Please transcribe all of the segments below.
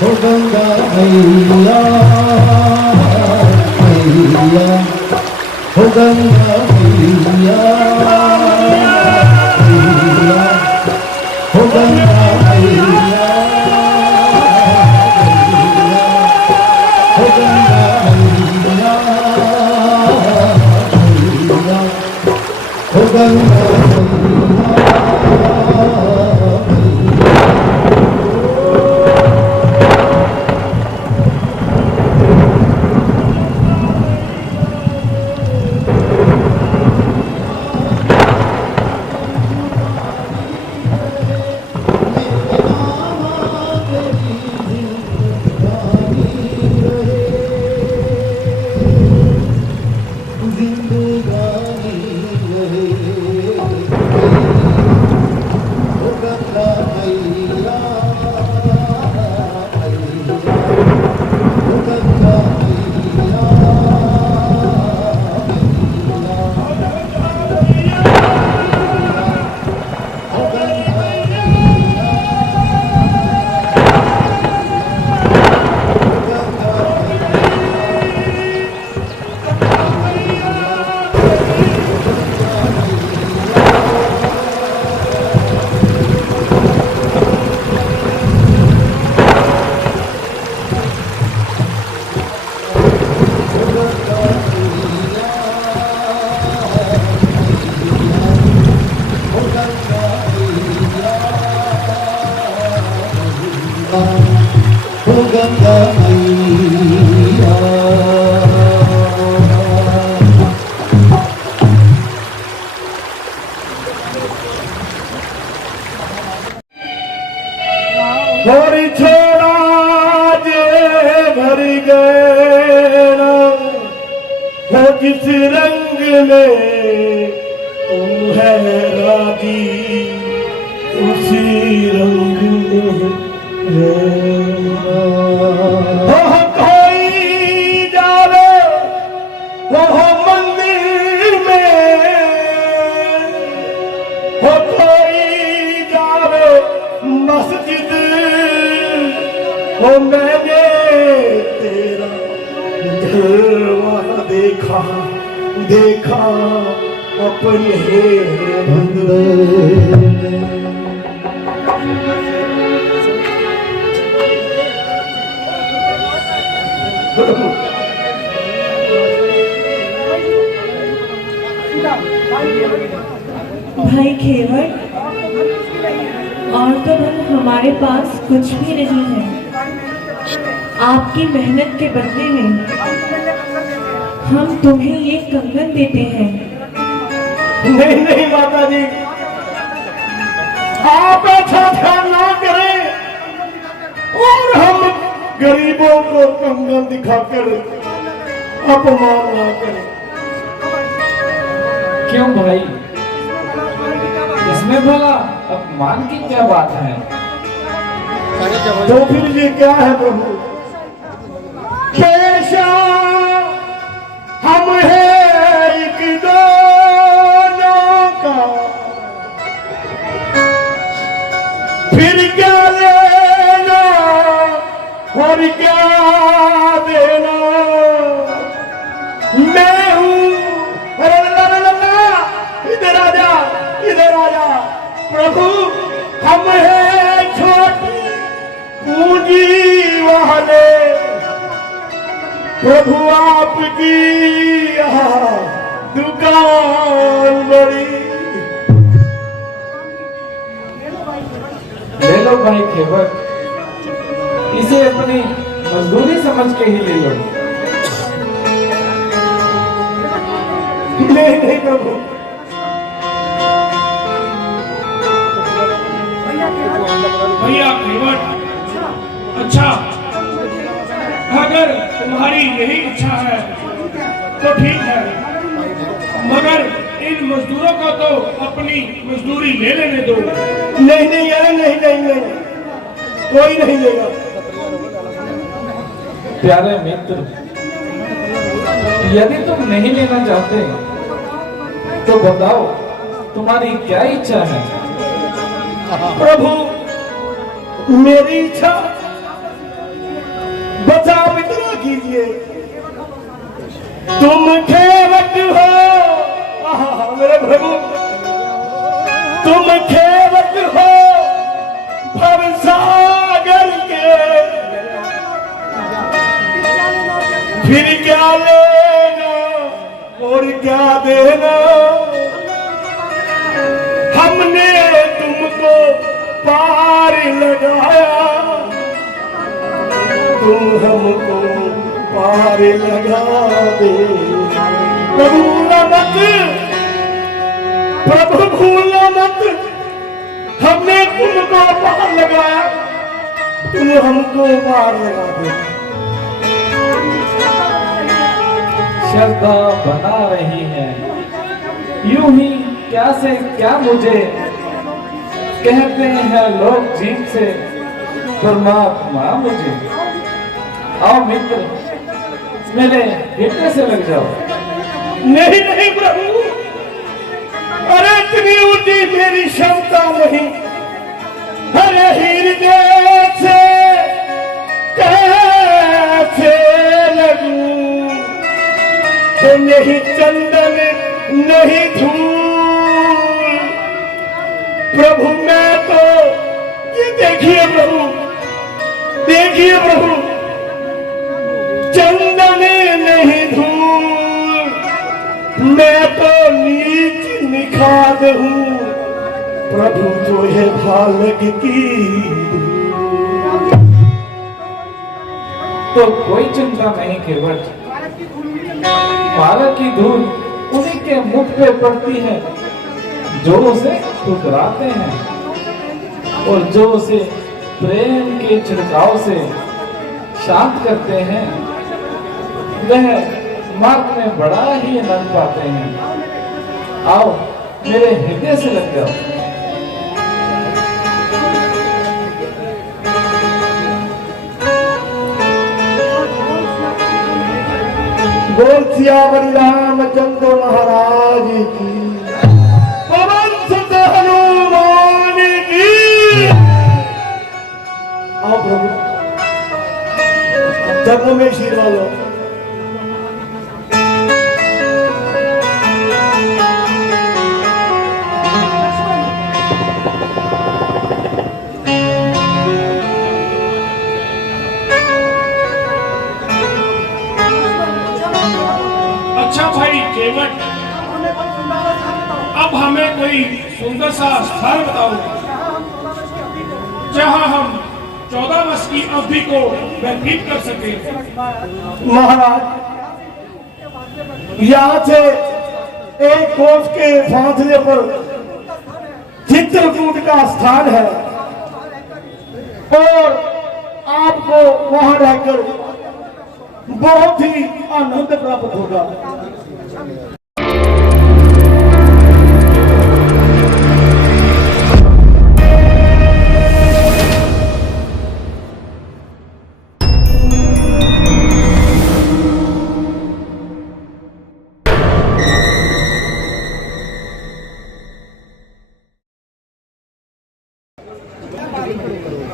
हो गंगा मैया मैया हो गंगा मैया मैया हो गंगा मैया मैया हो गंगा मैया मैया हो गंगा गंगा मैया थोड़ी छोड़ा जे भर गए हो जिस रंग में तुम है राजी उसी रंग में कोई जावे वो मंदिर में हो कोई जावे मस्जिद हो मैंने तेरा जलवा देखा देखा अपने भाई खेवट, और तो हमारे पास कुछ भी नहीं है। आपकी मेहनत के बदले में हम तुम्हें ये कंगन देते हैं। नहीं नहीं माता जी, आप ऐसा ध्यान ना करें और हम गरीबों को कंगन दिखाकर अपमान ना करें। क्यों भाई, इसमें भला अपमान की क्या बात है? तो फिर ये क्या है प्रभु? पेशा हम है एक दोनों का, फिर क्या लेना और क्या देना? मैं हूँ, अरे इधर आजा, इधर आजा प्रभु। हम है छोटी पूंजी वाले प्रभु, आपकी यहाँ दुकान बड़ी। ले लो भाई खेवट, इसे अपनी मजदूरी समझ के ही ले लो। नहीं नहीं प्रभु, भैया खेवट, अच्छा अगर तुम्हारी यही इच्छा है तो ठीक है, मगर इन मजदूरों को तो अपनी मजदूरी ले लेने दो। नहीं नहीं अरे नहीं नहीं नहीं, कोई नहीं लेगा। प्यारे मित्र, यदि तुम नहीं लेना चाहते तो बताओ तुम्हारी क्या इच्छा है? प्रभु, मेरी इच्छा तुम खेवट हो, आहा मेरे प्रभु, तुम खेवट हो भवसागर के, फिर क्या लेना और क्या देना, हमने तुमको पार लगाया, तुम हमको पार लगा दे। प्रभु भूला मत, प्रभु भूला मत, हमने तुमको पार लगाया, तुम हमको पार लगा दे। श्रद्धा बना रही है यूं ही क्या से क्या मुझे कहते हैं लोग जीव से परमात्मा मुझे। आओ मित्र मेरे हृदय से लग जाओ। नहीं नहीं प्रभु, अरे इतनी ऊंची मेरी क्षमता नहीं, अरे हृदय से कैसे लगूं, तो नहीं चंदन नहीं धूल। प्रभु मैं तो ये देखिए प्रभु, देखिए प्रभु, चंदन नहीं धूल, मैं तो नीच निखाद हूँ, प्रभु जो है भालक की। तो कोई चिंता नहीं केवट, बालक की धूल उन्हीं के मुख पे पड़ती है जो उसे ठुकराते हैं और जो उसे प्रेम के छिड़काव से शांत करते हैं, वह मार्ग में बड़ा ही आनंद पाते हैं। आओ मेरे हृदय से लग जाओ। बोल सियावर रामचंद्र महाराज की, पवन सुत हनुमान की। आओ प्रभु चरणों में शीरा लो। अच्छा भाई केवट, अब हमें कोई सुंदर सा स्थान बताओ जहां हम 14 वर्ष की अवधि को व्यतीत कर सके। महाराज यहाँ से एक कोस के फासले पर चित्रकूट का स्थान है और आपको वहां रहकर बहुत ही आनंद प्राप्त होगा।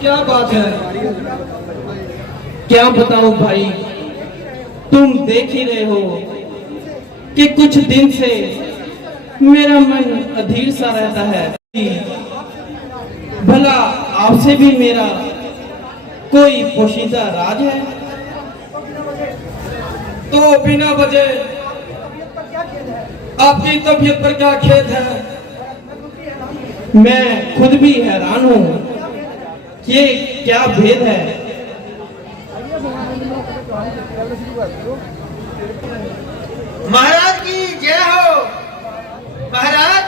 क्या बात है, क्या बताऊं भाई, तुम देख ही रहे हो कि कुछ दिन से मेरा मन अधीर सा रहता है। भला आपसे भी मेरा कोई पोशीदा राज है? तो बिना वजह आपकी तबीयत पर क्या खेद है? मैं खुद भी हैरान हूँ, ये क्या भेद है? महाराज की जय हो। महाराज,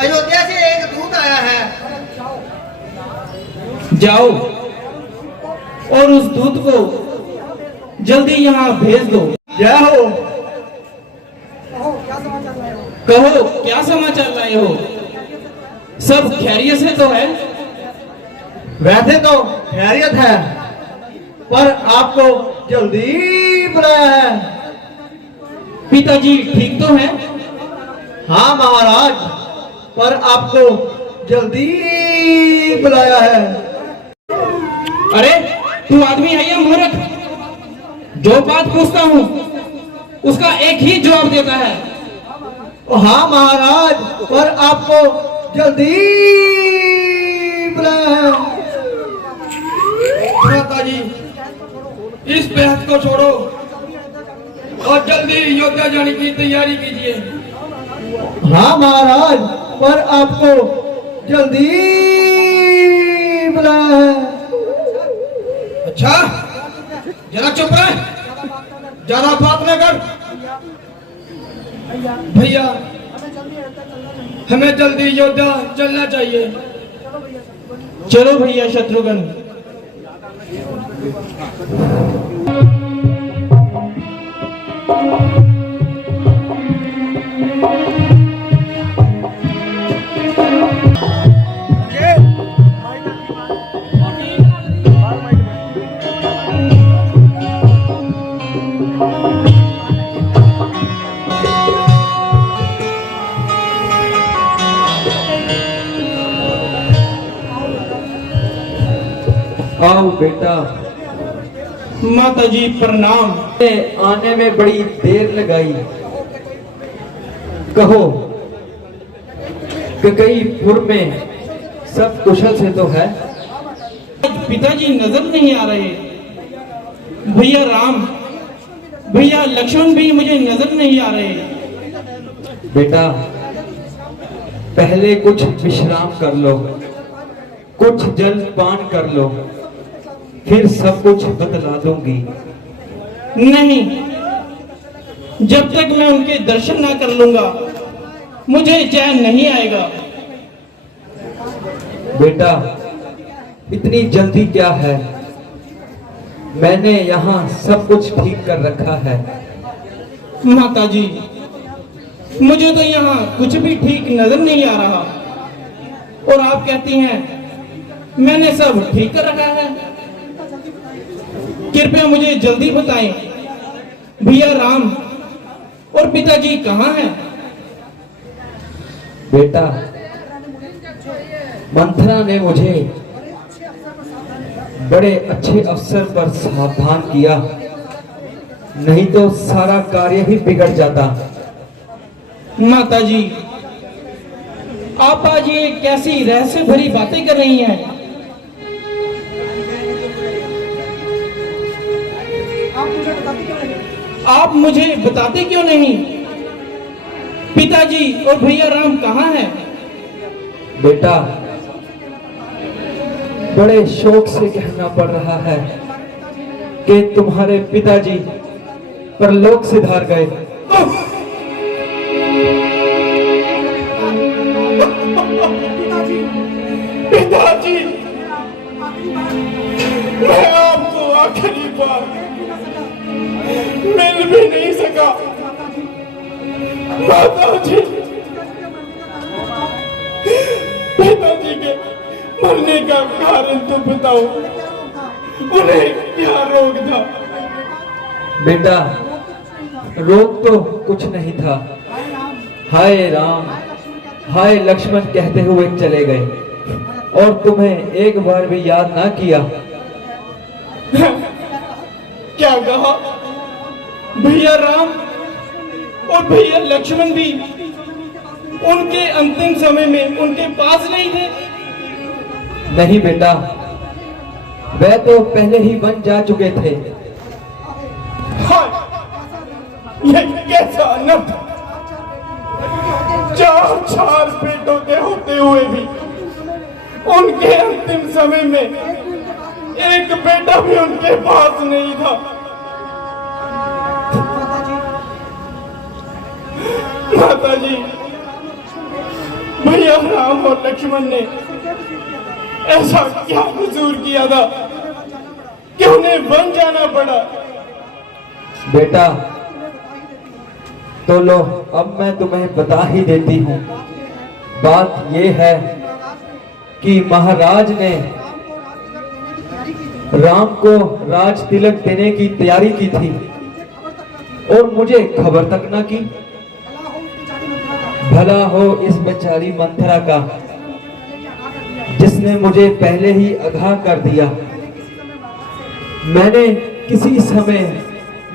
अयोध्या से एक दूत आया है। जाओ और उस दूत को जल्दी यहाँ भेज दो। जय हो। कहो क्या समाचार लाए हो? सब खैरियत से तो है? वैसे तो खैरियत है, पर आपको जल्दी बुलाया है। पिताजी ठीक तो हैं? हाँ महाराज, पर आपको जल्दी बुलाया है। अरे तू आदमी है या मूर्ख? जो बात पूछता हूँ उसका एक ही जवाब देता है। हाँ महाराज, पर आपको जल्दी बुलाया है। माता जी, इस बेहद को छोड़ो और जल्दी अयोध्या जाने की तैयारी कीजिए। हाँ महाराज, पर आपको जल्दी बुलाया है। अच्छा, जरा चुप रहे, ज्यादा बात न कर। भैया, हमें जल्दी अयोध्या चलना चाहिए। चलो भैया शत्रुघ्न। आओ बेटा। माता जी प्रणाम। आने में बड़ी देर लगाई। कहो ककईपुर में सब कुशल से तो है? पिताजी नजर नहीं आ रहे। भैया राम, भैया लक्ष्मण भी मुझे नजर नहीं आ रहे। बेटा पहले कुछ विश्राम कर लो, कुछ जल पान कर लो, फिर सब कुछ बतला दूंगी। नहीं, जब तक मैं उनके दर्शन ना कर लूंगा मुझे चैन नहीं आएगा। बेटा इतनी जल्दी क्या है? मैंने यहाँ सब कुछ ठीक कर रखा है। माता जी, मुझे तो यहाँ कुछ भी ठीक नजर नहीं आ रहा और आप कहती हैं मैंने सब ठीक कर रखा है। कृपया मुझे जल्दी बताएं, भैया राम और पिताजी कहाँ हैं? बेटा मंथरा ने मुझे बड़े अच्छे अवसर पर सावधान किया, नहीं तो सारा कार्य ही बिगड़ जाता। माता जी, आप आज ये कैसी रहस्य भरी बातें कर रही हैं? आप मुझे बताते क्यों नहीं? पिताजी और भैया राम कहाँ हैं? बेटा बड़े शौक से कहना पड़ रहा है कि तुम्हारे पिताजी परलोक सिधार गए। पिताजी, मैं आपको आखिरी बार मिल भी नहीं सका। माताजी, पिताजी के मरने का कारण तो बताओ, उन्हें क्या रोग था? बेटा रोग तो कुछ नहीं था। हाय राम हाय लक्ष्मण कहते हुए चले गए और तुम्हें एक बार भी याद ना किया। क्या कहा? भैया राम और भैया लक्ष्मण भी उनके अंतिम समय में उनके पास नहीं थे? नहीं बेटा, वे तो पहले ही वन जा चुके थे। हाय, ये कैसा अनर्थ! चार बेटों के होते हुए भी उनके अंतिम समय में एक बेटा भी उनके पास नहीं था। माताजी, भैया राम और लक्ष्मण ने ऐसा क्या कसूर किया था कि उन्हें वन जाना पड़ा? बेटा तो लो, अब मैं तुम्हें बता ही देती हूँ। बात ये है कि महाराज ने राम को राज तिलक देने की तैयारी की थी और मुझे खबर तक ना की। भला हो इस बेचारी मंथरा का, जिसने मुझे पहले ही आगाह कर दिया। मैंने किसी समय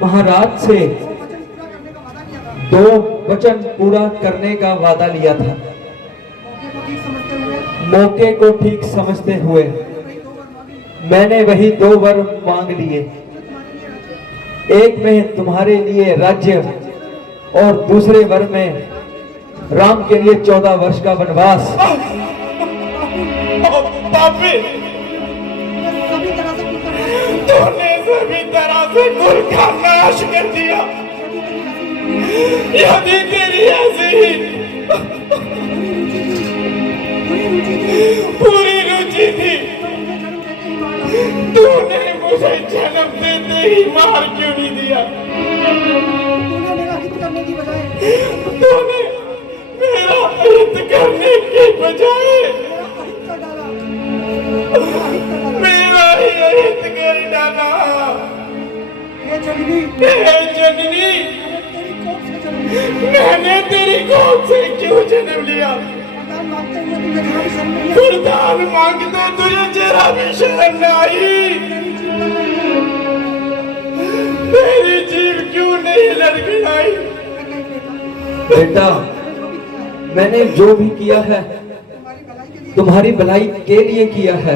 महाराज से दो वचन पूरा करने का वादा लिया था। मौके को ठीक समझते हुए मैंने वही 2 वर मांग लिए। एक में तुम्हारे लिए राज्य और दूसरे वर में राम के लिए 14 वर्ष का वनवास। पापी, तूने सभी तरह से कुल का नाश कर दिया। यदि तेरी ऐसी ही पूरी रुचि थी, तूने मुझे जन्म देते ही मार क्यों नहीं दिया? तूने मेरा हित करने की बजाय मेरा ही हित कर डाला। जननी, मैंने तेरी कोख से क्यों जन्म लिया? वरदान मांगते तुझे जरा भी शर्म न आई? तेरी जीव क्यों नहीं लड़खड़ाई? बेटा, मैंने जो भी किया है तुम्हारी भलाई के लिए किया है।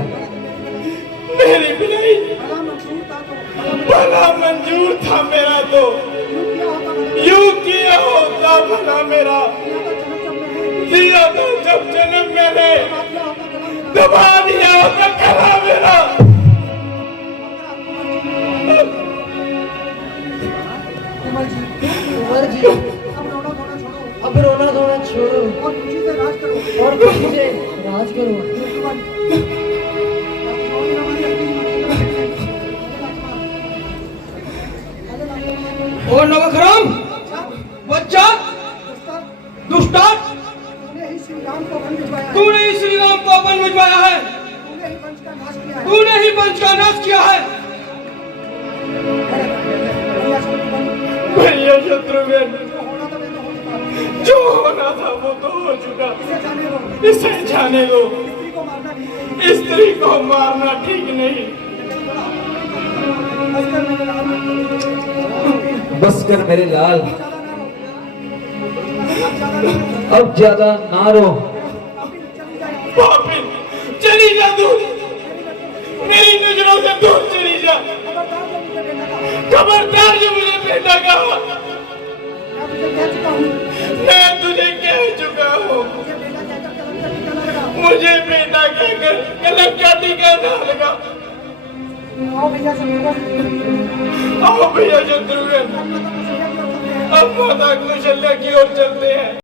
मेरी भलाई भला मंजूर था मेरा, तो यूं किया होता भला मेरा। दिया तो जब जन्म मैंने दबा दिया होता गला मेरा। अब रोना धोना छोड़ो और खुशी से राज करो। और नवखराम बच्चा दुष्टान, तूने ही श्री राम को वन भिजवाया है, तूने ही वंश का नाश किया है। भैया शत्रुघ्न, जो होना था वो तो हो चुका, इसे जाने दो। स्त्री को मारना ठीक नहीं। बस कर मेरे लाल, अब ज्यादा ना रो। पापी, चली जा दूर, मेरी नजरों से दूर चली जा। खबरदार जो मुझे बेटा कहा। मैं तुझे कह चुका हूँ, मुझे बेटा कहकर कलंक का टीका ना लगा। आओ भैया शत्रुघ्न, अब माता कौशल्या की ओर चलते हैं।